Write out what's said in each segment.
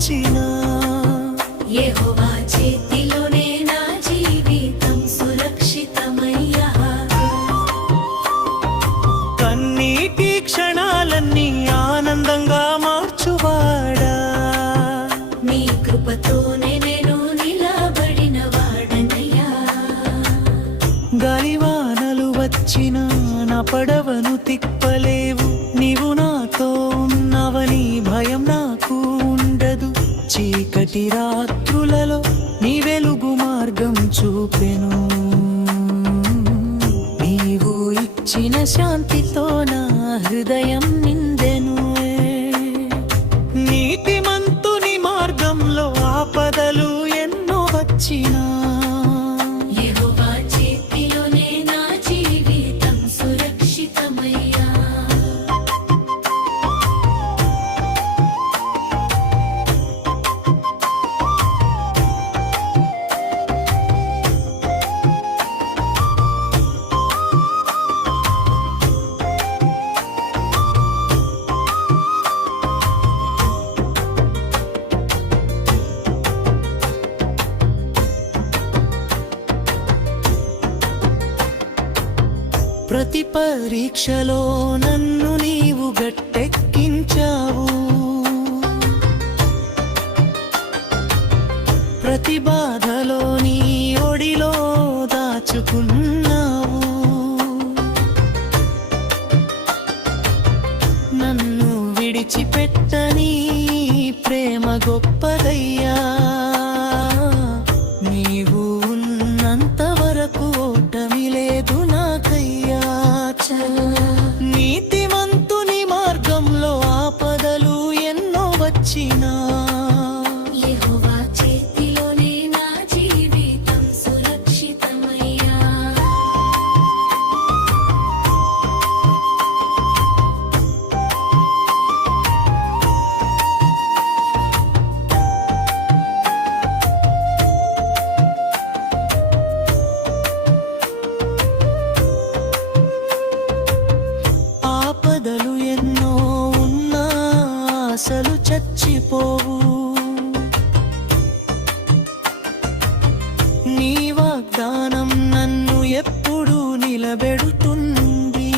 వచ్చినా యెహోవా చేతిలోనే నా జీవితం సురక్షితమయ్యా. కన్నీటి క్షణాలన్నీ ఆనందంగా మార్చువాడా, నీ కృపతోనే నేను నిలబడిన వాడనయ్యా. గాలివానలు వచ్చినా నా పడవను తిప్పలేవు, నీవు నాతో ఉన్నవని భయం నాకు ఉండదు. చీకటి రాత్రులలో నీ వెలుగు మార్గం చూపెను, నీవు ఇచ్చిన శాంతితో నా హృదయం నిందెను. నీతిమంతుని మార్గంలో ఆపదలు ఎన్నో వచ్చినా యెహోవా చేతిలోనే నా జీవితం సురక్షితమయ్యా. ప్రతి పరీక్షలో నన్ను నీవు గట్టెక్కించావు, ప్రతి బాధలో నీ ఒడిలో దాచుకున్నావు. నన్ను విడిచిపెట్టని ప్రేమ గొప్పదయ్యా, నీవు ఉన్నంత వరకు ఓటమి లేదు నాకయ్యా. నీతిమంతుని మార్గంలో ఆపదలు ఎన్నో వచ్చినా యెహోవా చేతిలోనే నా జీవితం సురక్షితమయ్యా. ఆపదలు ఎన్నో ఉన్నా ఆశలు చచ్చిపోవు, నీ వాగ్దానం నన్ను ఎప్పుడూ నిలబెడుతుంది.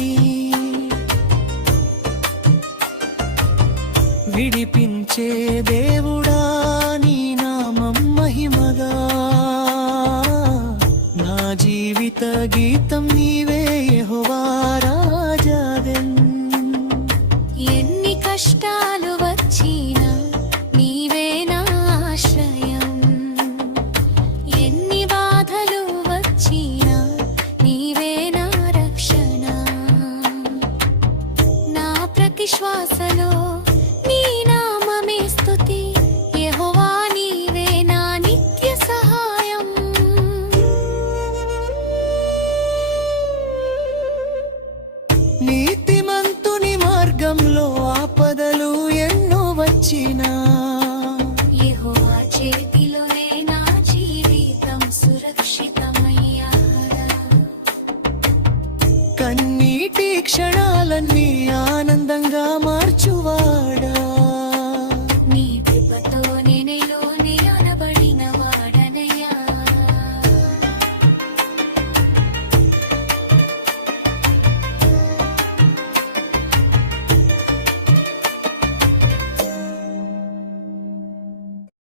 విడిపించే దేవుడా నీ నామం మహిమగా, నా జీవిత గీతం నీవే యెహోవా రాజాదెన్. ఎన్ని కష్టాలు వచ్చినా నీవే నా ఆశ్రయం, ఎన్ని బాధలు వచ్చినా నీవే నా రక్షణ. నా ప్రతి శ్వాసలో నీ నామమే స్తుతి, యెహోవా నీవే నా నిత్య సహాయం. నీతిమంతుని మార్గంలో ఆపదలు ఎన్నో వచ్చినా యెహోవా చేతిలోనే నా జీవితం సురక్షితమయ్యా. కన్నీటి క్షణాలన్నీ ఆనందంగా మార్చువాడా,